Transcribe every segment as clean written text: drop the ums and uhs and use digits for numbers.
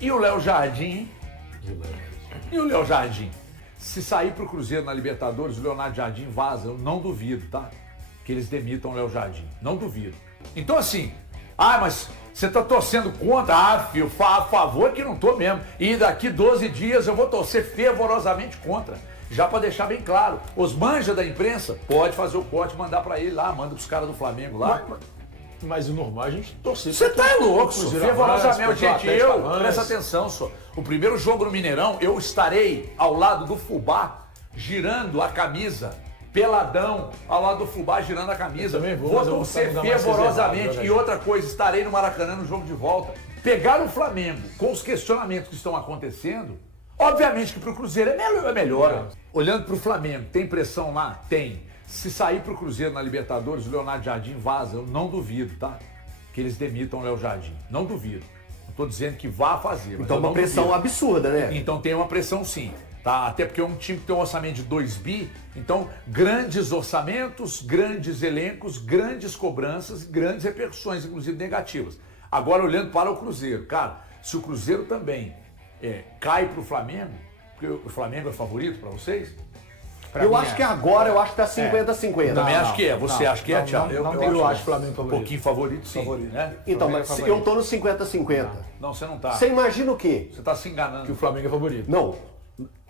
E o Léo Jardim? E o Léo Jardim? Se sair pro Cruzeiro na Libertadores, o Leonardo Jardim vaza, eu não duvido, tá? Que eles demitam o Léo Jardim. Não duvido. Então assim, mas você tá torcendo contra? Filho, a favor que não tô mesmo. E daqui 12 dias eu vou torcer fervorosamente contra. Já para deixar bem claro, os manjas da imprensa, pode fazer o corte e mandar para ele lá, manda pros caras do Flamengo lá. Mas o normal a gente torcer. Você tá louco, só. Fervorosamente, gente, presta atenção. atenção, só. O primeiro jogo no Mineirão, eu estarei ao lado do Fubá, girando a camisa, peladão, ao lado do Fubá, girando a camisa. Vou torcer fervorosamente. E outra coisa, estarei no Maracanã no jogo de volta. Pegar o Flamengo com os questionamentos que estão acontecendo, obviamente que pro Cruzeiro é melhor. Olhando pro Flamengo, tem pressão lá? Tem. Se sair pro Cruzeiro na Libertadores, o Leonardo Jardim vaza, eu não duvido, tá? Que eles demitam o Léo Jardim. Não duvido. Não tô dizendo que vá fazer. Então uma pressão absurda, né? Então tem uma pressão sim, tá? Até porque é um time que tem um orçamento de 2 bi, então grandes orçamentos, grandes elencos, grandes cobranças, grandes repercussões, inclusive negativas. Agora olhando para o Cruzeiro, cara, se o Cruzeiro também cai pro Flamengo, porque o Flamengo é favorito para vocês? Eu acho que agora, eu acho que tá 50-50. Também acho que é. Você acha que é, Thiago? Eu acho o Flamengo favorito. Um pouquinho favorito, sim. Né? Então, mas eu tô no 50-50. Não, você não tá. Você imagina o quê? Você tá se enganando. Que o Flamengo é favorito. Não.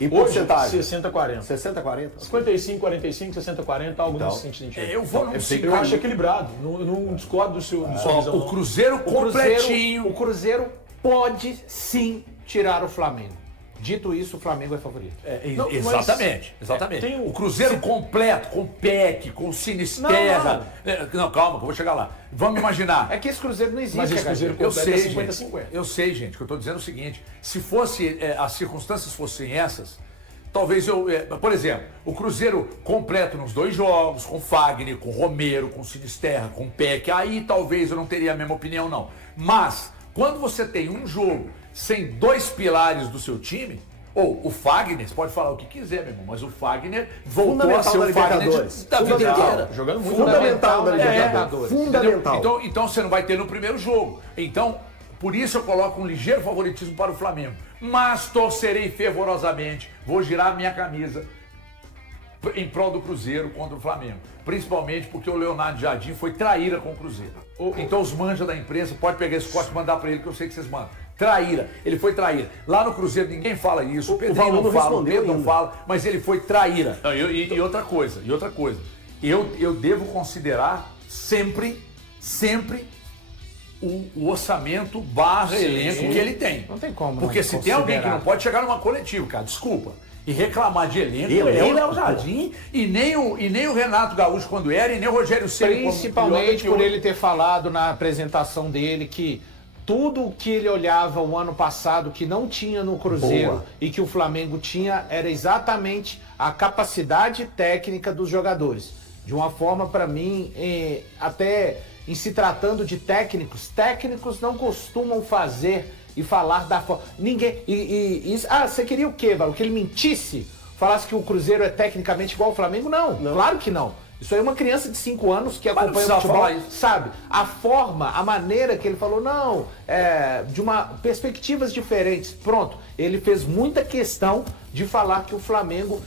E Hoje, porcentagem? 60-40. 60-40? 55-45, 60-40, algo nesse sentido. Eu vou num Eu acho equilibrado. Não discordo do seu visão. O Cruzeiro completinho. O Cruzeiro pode sim tirar o Flamengo. Dito isso, o Flamengo é favorito. Exatamente. O Cruzeiro completo, com PEC, com Sinisterra. Não, calma, que eu vou chegar lá. Vamos imaginar. É que esse Cruzeiro não existe. Mas esse Cruzeiro Eu completo sei, é 50-50. gente. Eu sei, gente, que eu tô dizendo o seguinte. Se fosse, as circunstâncias fossem essas, talvez por exemplo, o Cruzeiro completo nos 2 jogos, com Fagner, com Romero, com Sinisterra, com PEC, aí talvez eu não teria a mesma opinião, não. Mas, quando você tem um jogo sem 2 pilares do seu time, ou o Fagner, você pode falar o que quiser, meu irmão, mas o Fagner voltou a ser o Fagner da vida inteira. Jogando muito Fundamental da Libertadores. Fundamental. Então você não vai ter no primeiro jogo. Então, por isso eu coloco um ligeiro favoritismo para o Flamengo. Mas torcerei fervorosamente, vou girar a minha camisa em prol do Cruzeiro contra o Flamengo. Principalmente porque o Leonardo Jardim foi traíra com o Cruzeiro. Então os manjas da imprensa, pode pegar esse corte e mandar para ele, que eu sei que vocês mandam. Traíra, ele foi traíra. Lá no Cruzeiro ninguém fala isso, o Pedrinho não fala, o Pedro não fala, mas ele foi traíra. E outra coisa, eu devo considerar sempre o orçamento elenco que ele tem. Não tem como. Porque se tem alguém que não pode chegar numa coletiva, cara, desculpa, e reclamar de elenco é o Léo Jardim e nem o Renato Gaúcho quando era, e nem o Rogério Ceni. Principalmente por ele ter falado na apresentação dele que tudo o que ele olhava o ano passado que não tinha no Cruzeiro e que o Flamengo tinha era exatamente a capacidade técnica dos jogadores. De uma forma, para mim, até em se tratando de técnicos não costumam fazer e falar da forma. Ninguém. Você queria o quê, Val? Que ele mentisse? Falasse que o Cruzeiro é tecnicamente igual ao Flamengo? Não, claro que não. Isso aí é uma criança de 5 anos que acompanha o futebol, sabe? A forma, a maneira que ele falou, de perspectivas diferentes. Pronto, ele fez muita questão de falar que o Flamengo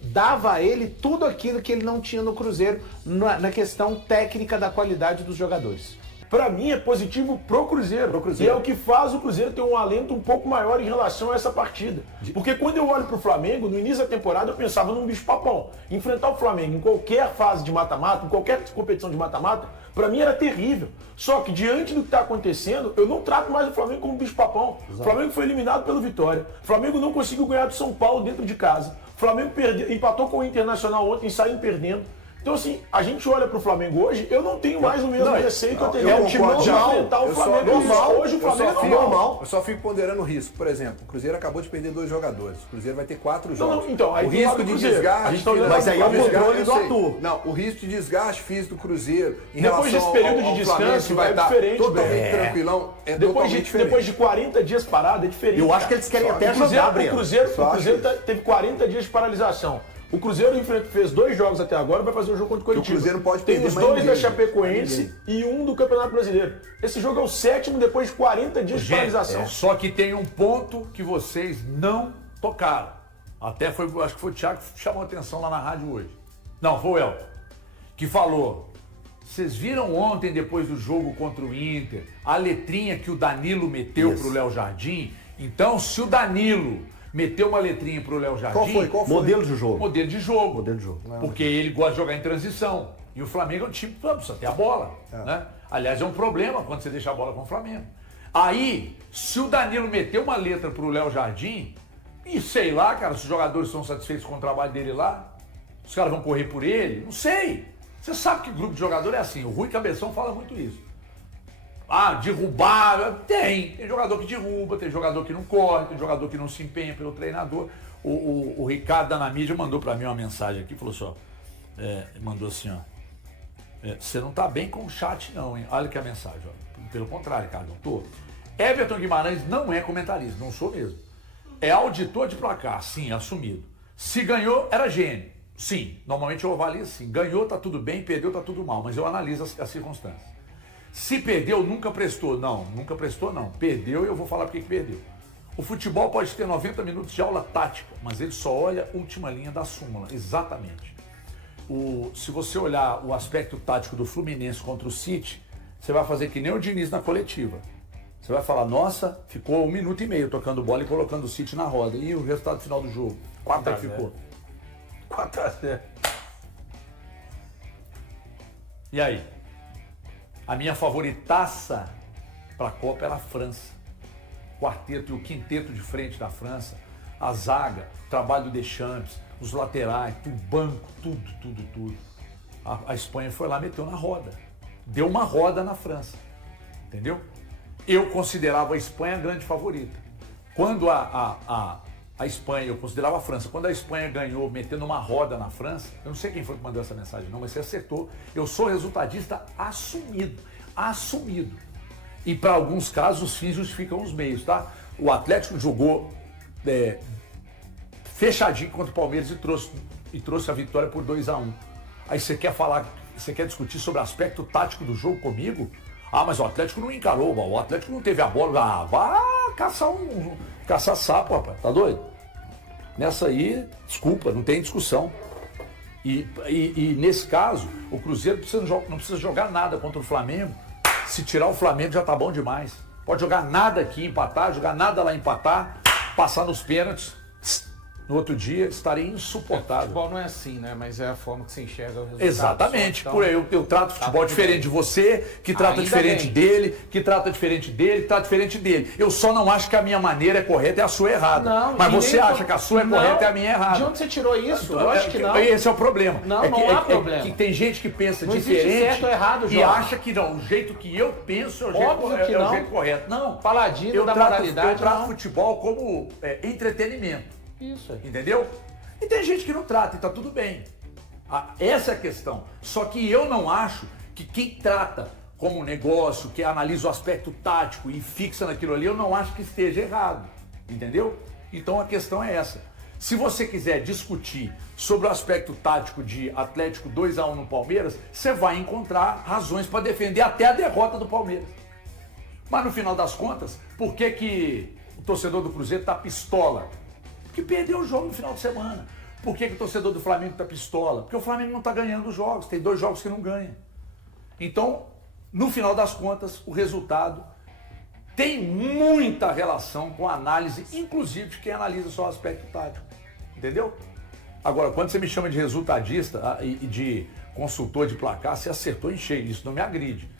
dava a ele tudo aquilo que ele não tinha no Cruzeiro, na questão técnica da qualidade dos jogadores. Pra mim é positivo pro Cruzeiro. E é o que faz o Cruzeiro ter um alento um pouco maior em relação a essa partida. Porque quando eu olho pro Flamengo, no início da temporada eu pensava num bicho-papão. Enfrentar o Flamengo em qualquer fase de mata-mata, em qualquer competição de mata-mata, pra mim era terrível. Só que diante do que tá acontecendo, eu não trato mais o Flamengo como bicho-papão. O Flamengo foi eliminado pelo Vitória. O Flamengo não conseguiu ganhar do São Paulo dentro de casa. O Flamengo empatou com o Internacional ontem, saindo perdendo. Então, assim, a gente olha pro Flamengo hoje, eu não tenho mais o mesmo receio que eu tenho. É um time normal. Enfrentar o Flamengo hoje, o Flamengo é normal. Eu só fico ponderando o risco. Por exemplo, o Cruzeiro acabou de perder 2 jogadores. O Cruzeiro vai ter 4 jogos. Então, aí o risco de desgaste. Mas aí é o controle do ator. Não, o risco de desgaste físico do Cruzeiro em depois relação desse período de descanso vai estar diferente, totalmente tranquilão. Depois de 40 dias parado, é diferente. Eu acho que eles querem até jogar, Breno. O Cruzeiro teve 40 dias de paralisação. O Cruzeiro fez 2 jogos até agora, vai fazer o jogo contra o Coritiba. O Cruzeiro pode Tem perder os mais 2 da ninguém. Chapecoense e 1 do Campeonato Brasileiro. Esse jogo é o 7º depois de 40 dias de paralisação. Só que tem um ponto que vocês não tocaram. Até foi, acho que foi o Thiago que chamou a atenção lá na rádio hoje. Não, foi o Elton, que falou. Vocês viram ontem, depois do jogo contra o Inter, a letrinha que o Danilo meteu pro Léo Jardim? Então, se o Danilo meteu uma letrinha pro Léo Jardim... Qual foi? Modelo de jogo. Modelo de jogo. Modelo de jogo. Porque ele gosta de jogar em transição. E o Flamengo é um time que precisa ter a bola. Né? Aliás, é um problema quando você deixa a bola com o Flamengo. Aí, se o Danilo meteu uma letra pro Léo Jardim, e sei lá, cara, se os jogadores estão satisfeitos com o trabalho dele lá, os caras vão correr por ele, não sei. Você sabe que grupo de jogador é assim. O Rui Cabeção fala muito isso. Ah, derrubar. Tem jogador que derruba, tem jogador que não corre, tem jogador que não se empenha pelo treinador. O Ricardo da mídia mandou pra mim uma mensagem aqui, falou só. Mandou assim, ó. Você não tá bem com o chat, não, hein? Olha que a mensagem, ó. Pelo contrário, Ricardo, não tô. Everton Guimarães não é comentarista, não sou mesmo. É auditor de placar, sim, assumido. Se ganhou, era gênio. Sim, normalmente eu avalio assim. Ganhou, tá tudo bem, perdeu, tá tudo mal. Mas eu analiso as circunstâncias. Se perdeu, nunca prestou. Não, nunca prestou não. Perdeu e eu vou falar porque que perdeu. O futebol pode ter 90 minutos de aula tática, mas ele só olha a última linha da súmula. Exatamente. Se você olhar o aspecto tático do Fluminense contra o City, você vai fazer que nem o Diniz na coletiva. Você vai falar, nossa, ficou 1 minuto e meio tocando bola e colocando o City na roda. E o resultado final do jogo? 4 que ficou. 4-0. E aí? A minha favoritaça para a Copa era a França. Quarteto e o quinteto de frente da França. A zaga, o trabalho do Deschamps, os laterais, o banco, tudo. A Espanha foi lá, meteu na roda. Deu uma roda na França. Entendeu? Eu considerava a Espanha a grande favorita. Quando a Espanha, eu considerava a França, quando a Espanha ganhou metendo uma roda na França, eu não sei quem foi que mandou essa mensagem não, mas você acertou. Eu sou resultadista assumido. E para alguns casos os fins justificam os meios, tá? O Atlético jogou fechadinho contra o Palmeiras e trouxe a vitória por 2-1. Aí você quer discutir sobre o aspecto tático do jogo comigo? Ah, mas o Atlético não encarou, o Atlético não teve a bola. Ah, vá caçar sapo, rapaz, tá doido? Nessa aí, desculpa, não tem discussão. E nesse caso, o Cruzeiro não precisa jogar nada contra o Flamengo. Se tirar o Flamengo já tá bom demais. Pode jogar nada aqui, empatar, jogar nada lá, empatar, passar nos pênaltis. No outro dia estarei insuportável. O futebol não é assim, né? Mas é a forma que você enxerga o resultado. Exatamente. Então, por aí eu trato o futebol diferente de você, que trata diferente dele, que trata diferente dele, que trata diferente dele. Eu só não acho que a minha maneira é correta e a sua é errada. Não, mas você acha que a sua é correta e a minha é errada. De onde você tirou isso? Eu acho que não. Esse é o problema. Não, não há problema. Que tem gente que pensa não diferente certo ou errado, e acha que não. O jeito que eu penso é o jeito correto. Não. Paladino da moralidade. Eu trato futebol como entretenimento. Isso aí. Entendeu? E tem gente que não trata e tá tudo bem. Essa é a questão. Só que eu não acho que quem trata como negócio, que analisa o aspecto tático e fixa naquilo ali, eu não acho que esteja errado. Entendeu? Então a questão é essa. Se você quiser discutir sobre o aspecto tático de Atlético 2-1 no Palmeiras, você vai encontrar razões para defender até a derrota do Palmeiras. Mas no final das contas, por que o torcedor do Cruzeiro tá pistola? Porque perdeu o jogo no final de semana. Por que o torcedor do Flamengo tá pistola? Porque o Flamengo não tá ganhando os jogos. Tem 2 jogos que não ganha. Então, no final das contas, o resultado tem muita relação com a análise, inclusive de quem analisa só o aspecto tático. Entendeu? Agora, quando você me chama de resultadista e de consultor de placar, você acertou em cheio. Isso não me agride.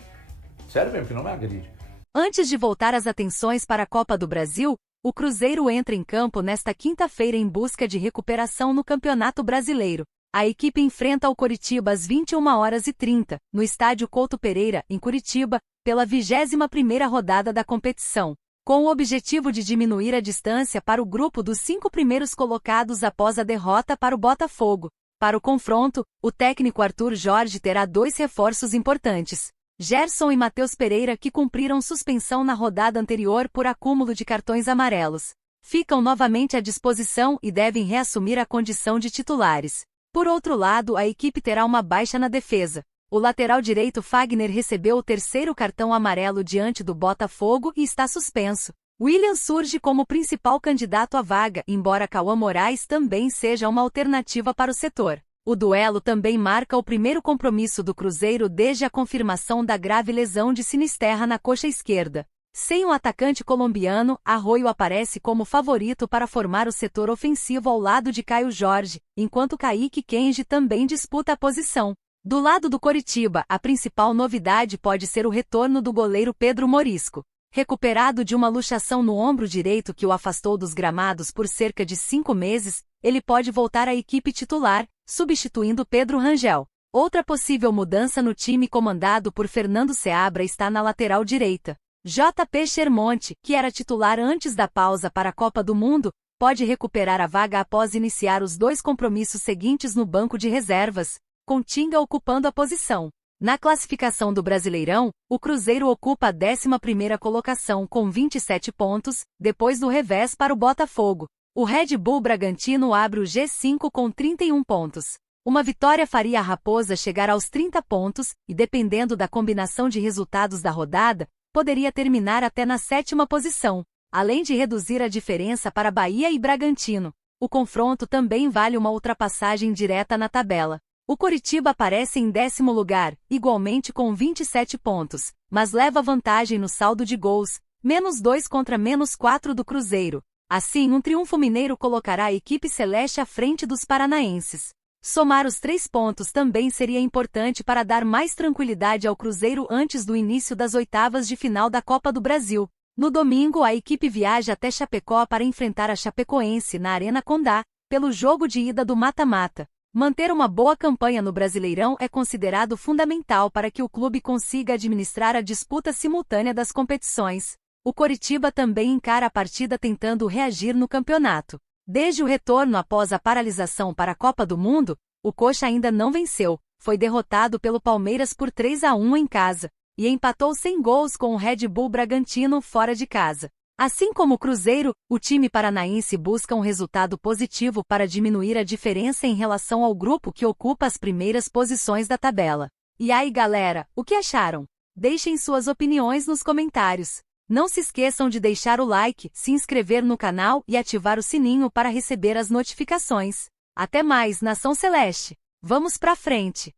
Sério mesmo que não me agride. Antes de voltar as atenções para a Copa do Brasil, o Cruzeiro entra em campo nesta quinta-feira em busca de recuperação no Campeonato Brasileiro. A equipe enfrenta o Coritiba às 21h30, no estádio Couto Pereira, em Curitiba, pela 21ª rodada da competição, com o objetivo de diminuir a distância para o grupo dos 5 primeiros colocados após a derrota para o Botafogo. Para o confronto, o técnico Arthur Jorge terá 2 reforços importantes. Gerson e Matheus Pereira, que cumpriram suspensão na rodada anterior por acúmulo de cartões amarelos, ficam novamente à disposição e devem reassumir a condição de titulares. Por outro lado, a equipe terá uma baixa na defesa. O lateral direito Fagner recebeu o terceiro cartão amarelo diante do Botafogo e está suspenso. William surge como principal candidato à vaga, embora Cauã Moraes também seja uma alternativa para o setor. O duelo também marca o primeiro compromisso do Cruzeiro desde a confirmação da grave lesão de Sinisterra na coxa esquerda. Sem o atacante colombiano, Arroio aparece como favorito para formar o setor ofensivo ao lado de Caio Jorge, enquanto Kaique Kenji também disputa a posição. Do lado do Coritiba, a principal novidade pode ser o retorno do goleiro Pedro Morisco. Recuperado de uma luxação no ombro direito que o afastou dos gramados por cerca de 5 meses, ele pode voltar à equipe titular, substituindo Pedro Rangel. Outra possível mudança no time comandado por Fernando Seabra está na lateral direita. JP Schermonte, que era titular antes da pausa para a Copa do Mundo, pode recuperar a vaga após iniciar os 2 compromissos seguintes no banco de reservas, com Tinga ocupando a posição. Na classificação do Brasileirão, o Cruzeiro ocupa a 11ª colocação com 27 pontos, depois do revés para o Botafogo. O Red Bull Bragantino abre o G5 com 31 pontos. Uma vitória faria a Raposa chegar aos 30 pontos e, dependendo da combinação de resultados da rodada, poderia terminar até na 7ª posição, além de reduzir a diferença para Bahia e Bragantino. O confronto também vale uma ultrapassagem direta na tabela. O Coritiba aparece em 10º lugar, igualmente com 27 pontos, mas leva vantagem no saldo de gols, -2 contra -4 do Cruzeiro. Assim, um triunfo mineiro colocará a equipe celeste à frente dos paranaenses. Somar os 3 pontos também seria importante para dar mais tranquilidade ao Cruzeiro antes do início das oitavas de final da Copa do Brasil. No domingo, a equipe viaja até Chapecó para enfrentar a Chapecoense na Arena Condá, pelo jogo de ida do mata-mata. Manter uma boa campanha no Brasileirão é considerado fundamental para que o clube consiga administrar a disputa simultânea das competições. O Coritiba também encara a partida tentando reagir no campeonato. Desde o retorno após a paralisação para a Copa do Mundo, o Coxa ainda não venceu, foi derrotado pelo Palmeiras por 3-1 em casa, e empatou sem gols com o Red Bull Bragantino fora de casa. Assim como o Cruzeiro, o time paranaense busca um resultado positivo para diminuir a diferença em relação ao grupo que ocupa as primeiras posições da tabela. E aí, galera, o que acharam? Deixem suas opiniões nos comentários. Não se esqueçam de deixar o like, se inscrever no canal e ativar o sininho para receber as notificações. Até mais, Nação Celeste! Vamos pra frente!